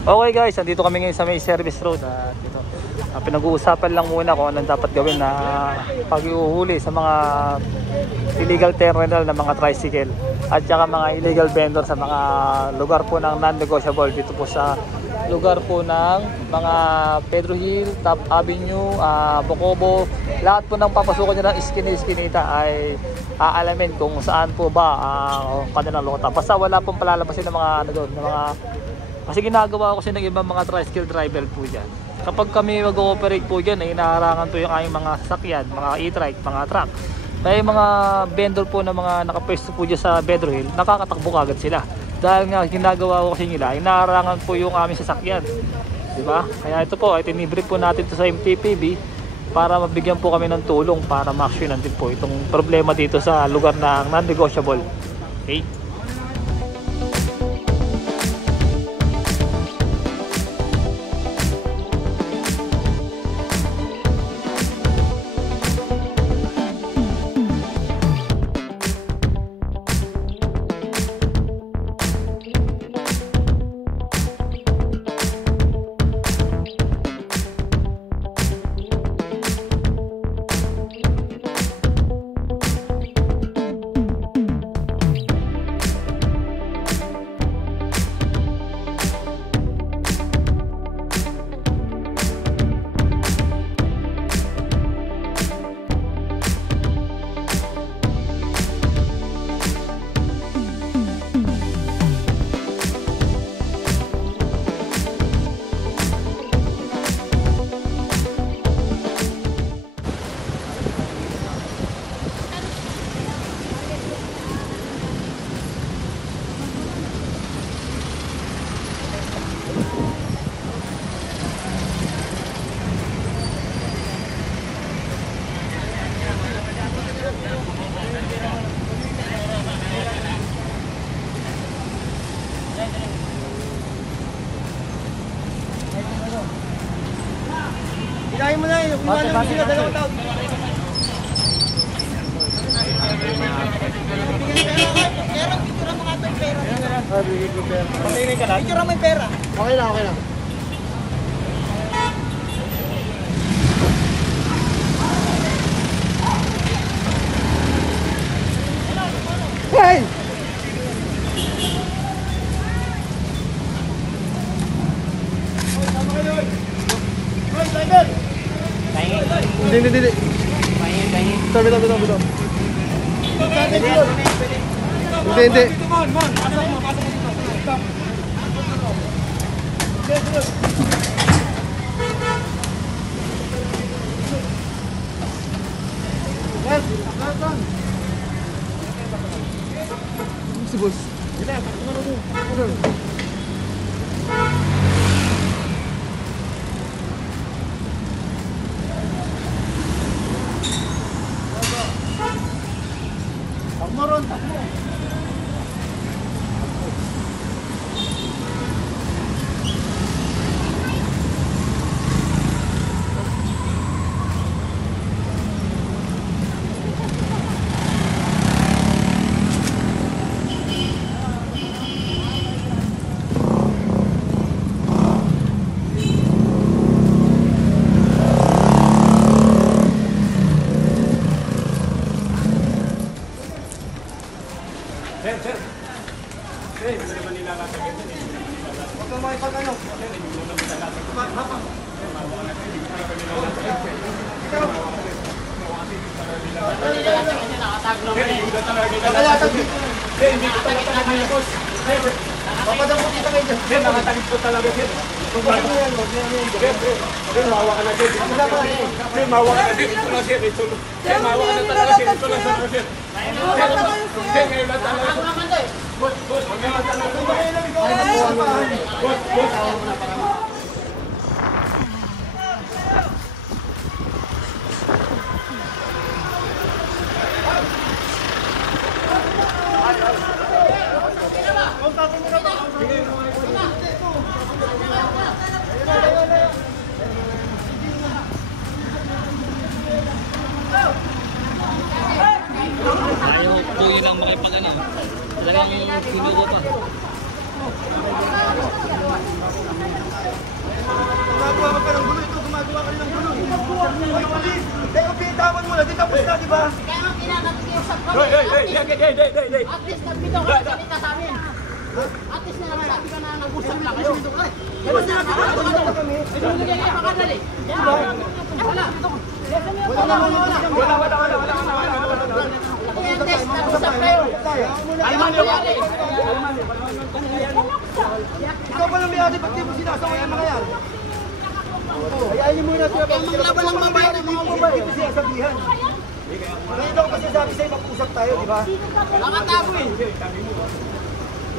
Okay guys, andito kami ngayon sa may service road at ito. Pinag-uusapan lang muna kung anong dapat gawin na pag-iuhuli sa mga illegal terminal na mga tricycle at saka mga illegal vendor sa mga lugar po ng non-negotiable dito po sa lugar po ng mga Pedro Hill, Top Avenue, Bocobo. Lahat po ng papasukan nyo ng iskinita ay aalamin kung saan po ba ang kanilang lugar. Basta wala pong palalabasin ng mga ano doon, ng mga kasi ginagawa ko kasi ng ibang mga tricycle driver po dyan. Kapag kami mag-ooperate po dyan, ay inaharangan po yung aming mga sasakyan, mga e-trike, mga truck. Kaya yung mga vendor po na mga nakapwesto po dyan sa Pedro Hill, nakakatakbo agad sila. Dahil nga ginagawa ko kasi nila, inaharangan po yung aming sasakyan. Diba? Kaya ito po, ay tinibrief po natin ito sa MTPB para mabigyan po kami ng tulong para ma-actionan din po itong problema dito sa lugar ng non-negotiable. Okay? Ilahin mo na yun. Iwanan mo sila, dalawang taon. Pera, picture mo nga ito yung pera. Patirin ka na? Picture mo yung pera. Okay lang, okay lang. Hey! Hindi. Bitaw. Hindi. Si bos. Papadang po kita kayo dyan. Sir, nakatagit po talaga, sir. Sir, mawa ka na, sir. Sir, mawa ka na, sir. Ito na, sir. Sir, mawa ka na talaga, sir. Ito na, sir. Sir, ngayon lang talaga. Boss, ngayon lang talaga. Boss. Ayaw po yun ang makipag-ano. Talagang pinugo pa. ba? Kaya nga kinakakiusap kami. Hey, At least nagbito ka ng salita sa amin. At least na nagsabi ka na nag-usap lang kayo. Di ba sinabi ko, nag-usap na kami? Sige, makadali. Wala. Kaya test, nag-usap kayo. Ano nangyari? Ikaw pa lang may ate, ba't di mo sinasaway ang mga yan? Hayaan niyo muna sila. Kaya maglaban ng babae ng mga babae. Hindi ko sinasabihan. Ngayon ako kasi sabi sa'yo, mag-usap tayo, di ba? Nakatago eh.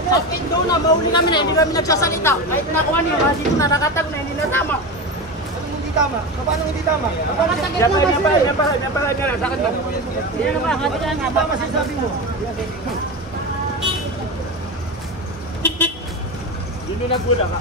Sa pindo na, mahuli kami na, hindi kami nagsasalita. Kahit nakuha niyo, dito na nakatago na, hindi na tama. Anong hindi tama? Paano hindi tama? Paano Nakatago Yan naman pala, sila. yan pala, sa akin ba? Yan naman, hati lang nga. hindi tama sinasabi mo? Hindi nagbuda ka.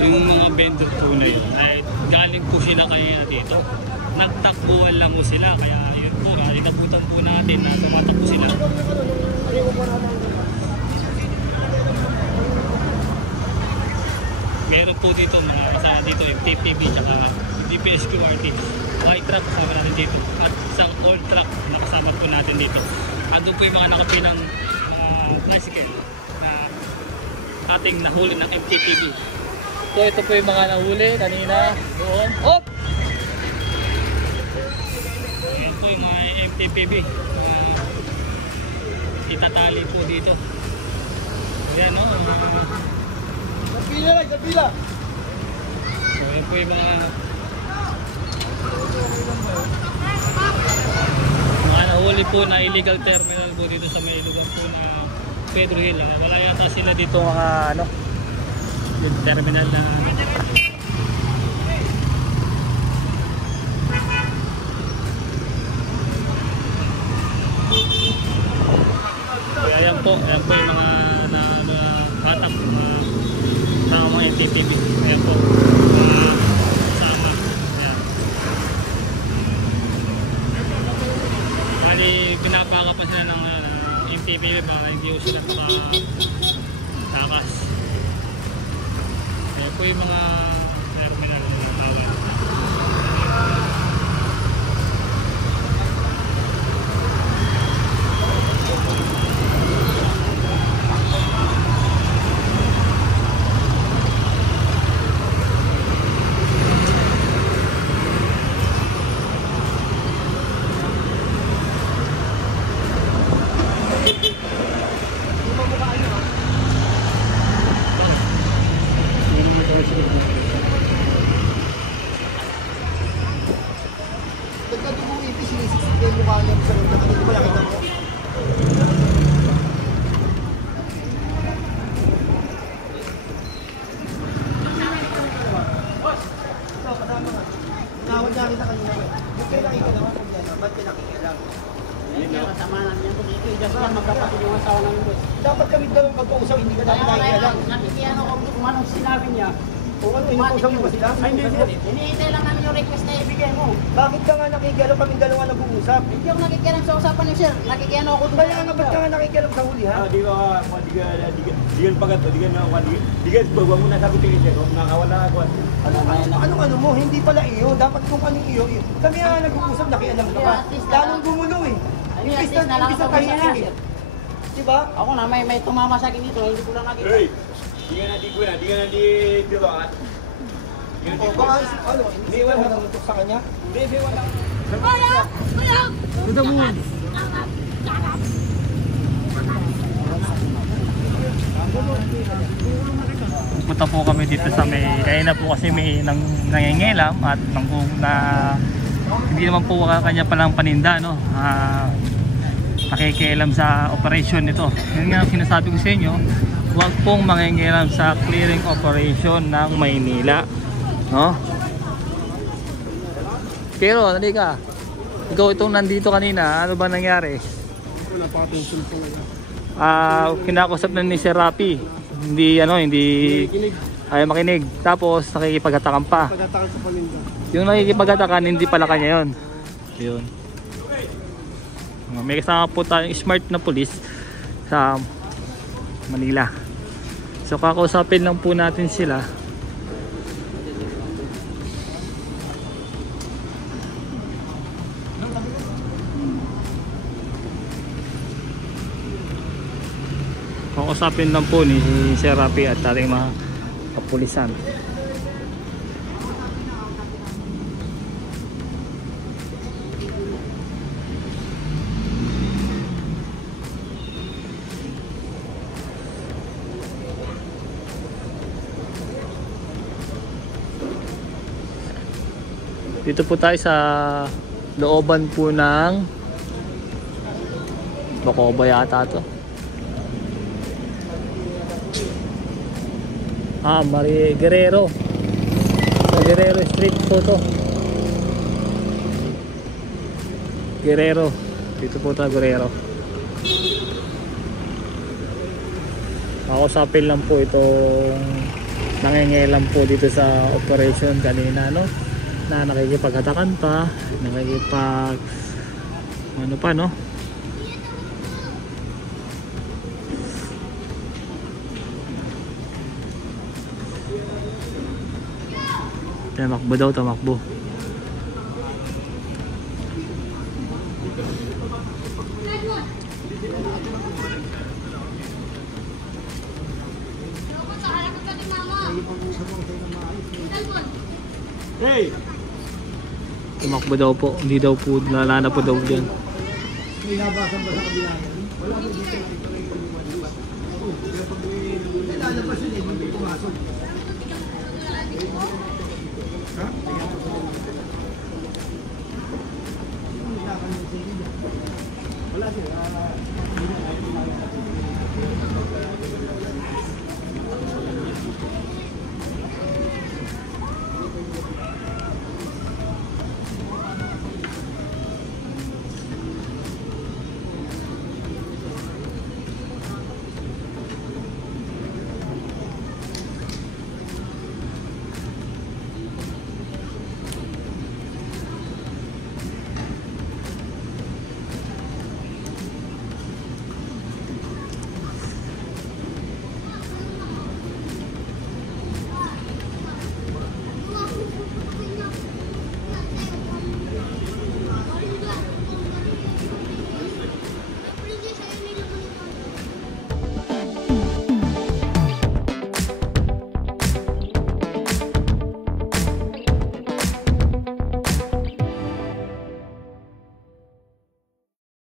Yung mga vendor po na yun, ay galing po sila kanina dito. Nagtakbuhan lang po sila, kaya yun po, itabutan po natin na tumatakbo sila. Meron po dito mga kasama dito, FTPB tsaka DPSQRT. White truck kasama natin dito. At isang old truck na kasama po natin dito. Andun po yung mga nakapilang tricycle na ating nahuli ng MTPB. So ito po yung mga nahuli kanina doon. Op! Ayan po yung mga MTPB. Itatali po dito. Ayan o. Nagpila lang, nagpila! So ayan po yung mga nahuli po na illegal terminal po dito sa may lugar po na Pedro Hill. Wala yata sila dito mga ano yung terminal na ayan po yung mga hatak mga NTPB. Ayan po kasama. Ayan. Bali pinapaka pa sila ng NTPB para hindi sila pa takas. Ayan po yung mga terminal na tawag. Nagkatubong ipis, sinisisip yung mukha niya sa loob na kanina. Wala kita mo? Ito, kasama nga. Tinawag namin sa kanina. Ba't kayo nakikialam? Ba't kayo nakikialam? Kasama namin yan. Just lang magkapatid yung asawa namin doon. Dapat kami dalawang pagkausap, hindi ka namin nakikialam. Nakikiano kung anong sinabi niya. O ano, inuusap mo ba sila? Ay, hindi. Hinihintay lang namin yung request na ibigay mo. Bakit ka nga nakikialam kami dalawa nag-uusap? Hindi ako nakikialam sa usapan niyo, sir. Nakikiano ako doon. Kaya nga, ba't ka nga nakikialam sa huli, ha? Di ka pagat, di ka bawa mo na sabi tingin siya, nakawala ako. Ano mo, hindi pala iyo. Dapat kung anong iyo. Kami nga nag-uusap, nakialam ka pa. Lalong gumulo eh. Imbis na tahiyan eh. Diba? Ako na, may tumama sa akin dito. Hindi ko lang nakita. Hey, di ka na di diba? O baka, ano, hindi mo nanutok sa kanya? Hindi, wala. To the moon. Punta po kami dito sa may kaya na po kasi may nangingilam at hindi naman po kanya palang paninda no. Nakikialam sa operation nito. Yun nga ang sinasabi ko sa inyo, huwag pong mangingialam sa clearing operation ng Maynila, no? Pero dali ka. Ikaw itong nandito kanina, ano ba nangyari? Wala pa ating cellphone. Kinakusap na ni Sir Rapi. Hindi Ayaw makinig. Tapos nakikipagatakan pa. Pagkatakan sa palinda. Yung nakikipagatakan, hindi pala kanya yun. Yun. May kasama po tayong smart na pulis sa Manila. So kakausapin lang po natin sila. Kakausapin lang po ni Sir Rapi at ating mga kapulisan. Dito po tayo sa looban po ng Bacoba yata to. Marie Guerrero. Sa Guerrero Street po to. Guerrero. Dito po tayo Guerrero. Kausapin lang po itong nangingialam po dito sa operation kanina, no? Na nakikipaghatakan pa, ano pa, no? Tamakbo daw, tamakbo. Hey! Tumakbo daw po, hindi daw po, lalana po daw dyan. May nabasan ba sa kabila? Wala mo dito.